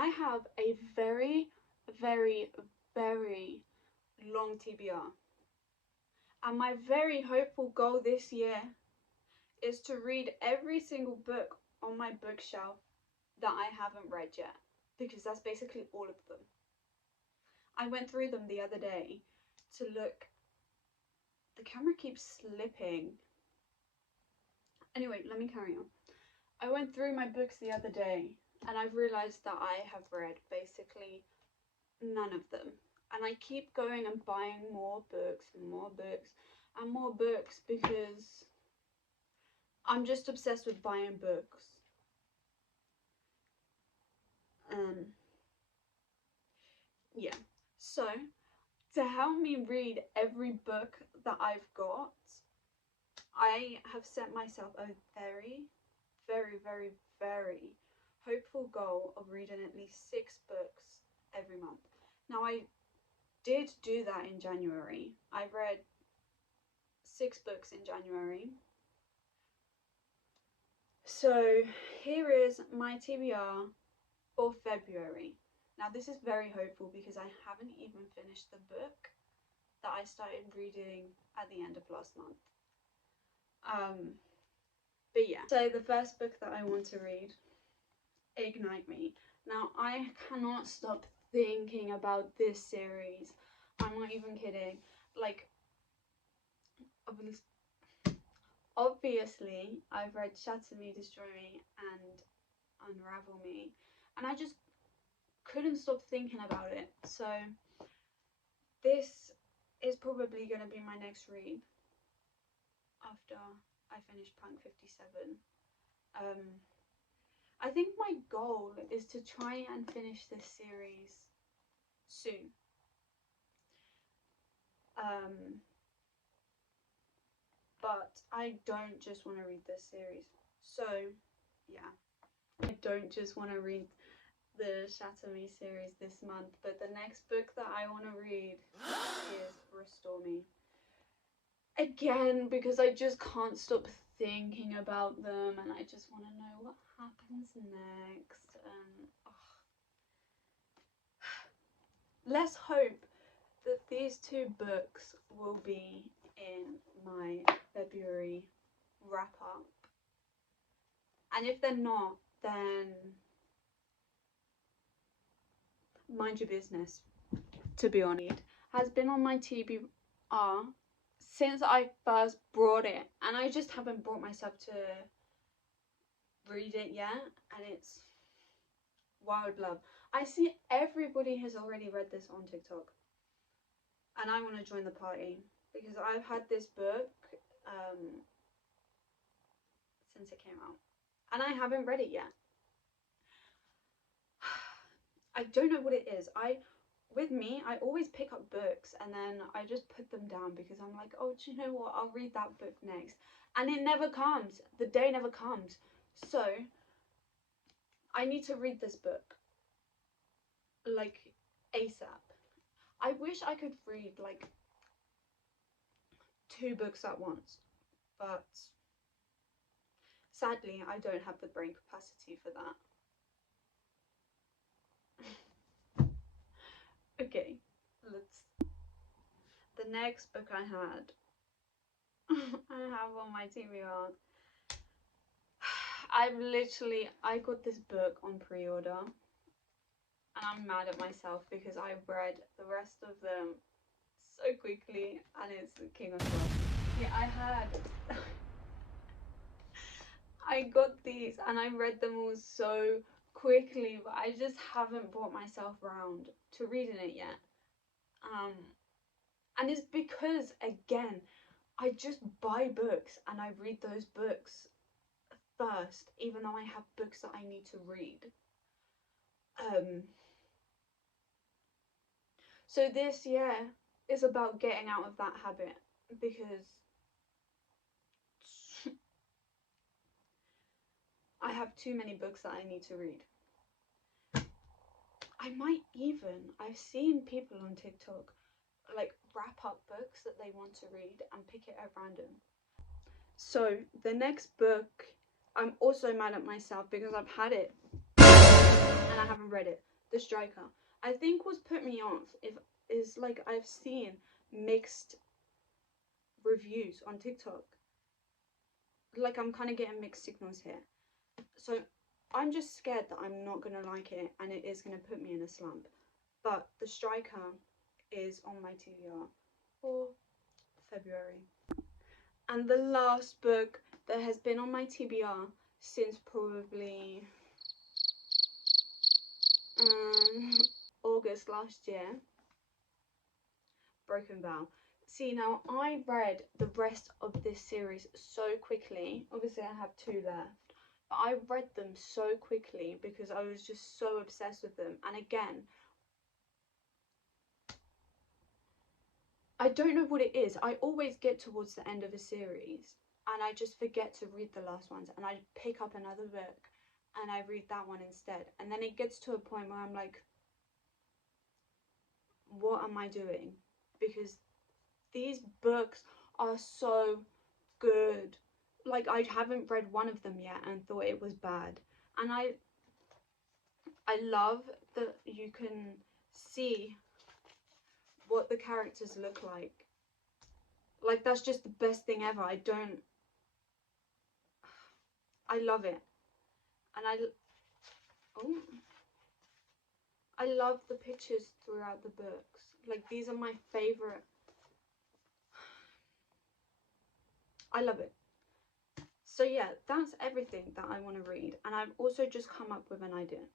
I have a very, very, very long TBR. And my very hopeful goal this year is to read every single book on my bookshelf that I haven't read yet, because that's basically all of them. I went through them the other day to look. The camera keeps slipping. Anyway, let me carry on. I went through my books the other day and I've realised that I have read basically none of them. And I keep going and buying more books and more books and more books because I'm just obsessed with buying books. Yeah. So, to help me read every book that I've got, I have set myself a very, very, very, very hopeful goal of reading at least 6 books every month. Now, I did do that in January. I read 6 books in January. So here is my TBR for February. Now this is very hopeful because I haven't even finished the book that I started reading at the end of last month. But yeah, so the first book that I want to read, Ignite Me. Now I cannot stop thinking about this series. I'm not even kidding. Like, obviously I've read Shatter Me, Destroy Me and Unravel Me, and I just couldn't stop thinking about it. So this is probably going to be my next read after I finish Punk 57. I think my goal is to try and finish this series soon. But I don't just want to read this series. So yeah, I don't just want to read the Shatter Me series this month, but the next book that I want to read is Restore Me. Again, because I just can't stop thinking about them and I just want to know what happens next. And let's hope that these 2 books will be in my February wrap up. And if they're not, then mind your business, to be honest. Has been on my TBR since I first brought it, and I just haven't brought myself to read it yet, and it's Wild Love. I see everybody has already read this on TikTok, and I want to join the party because I've had this book since it came out, and I haven't read it yet. I don't know what it is. With me, I always pick up books and then I just put them down because I'm like, oh, do you know what? I'll read that book next. And it never comes. The day never comes. So, I need to read this book. Like, ASAP. I wish I could read, like, 2 books at once. But, sadly, I don't have the brain capacity for that. Okay, the next book I had, I have on my TBR. I got this book on pre-order, and I'm mad at myself because I read the rest of them so quickly, and it's The King of Love. Yeah, I got these and I read them all so quickly, but I just haven't brought myself round to reading it yet. And it's because, again, I just buy books and I read those books first, even though I have books that I need to read. So this year is about getting out of that habit because I have too many books that I need to read. I've seen people on TikTok like wrap up books that they want to read and pick it at random. So the next book, I'm also mad at myself because I've had it and I haven't read it. The Striker. I think what's put me off is like I've seen mixed reviews on TikTok. Like I'm kind of getting mixed signals here. So I'm just scared that I'm not going to like it and it is going to put me in a slump. But The Striker is on my TBR for February. And the last book that has been on my TBR since probably August last year, Broken Vow. See, now I read the rest of this series so quickly. Obviously I have 2 left, but I read them so quickly because I was just so obsessed with them. And again, I don't know what it is. I always get towards the end of a series and I just forget to read the last ones, and I pick up another book and I read that one instead. And then it gets to a point where I'm like, what am I doing? Because these books are so good. Like, I haven't read one of them yet and thought it was bad. And I love that you can see what the characters look like. Like, that's just the best thing ever. I love it. And I love the pictures throughout the books. Like, these are my favorite. I love it. So yeah, that's everything that I want to read. And I've also just come up with an idea.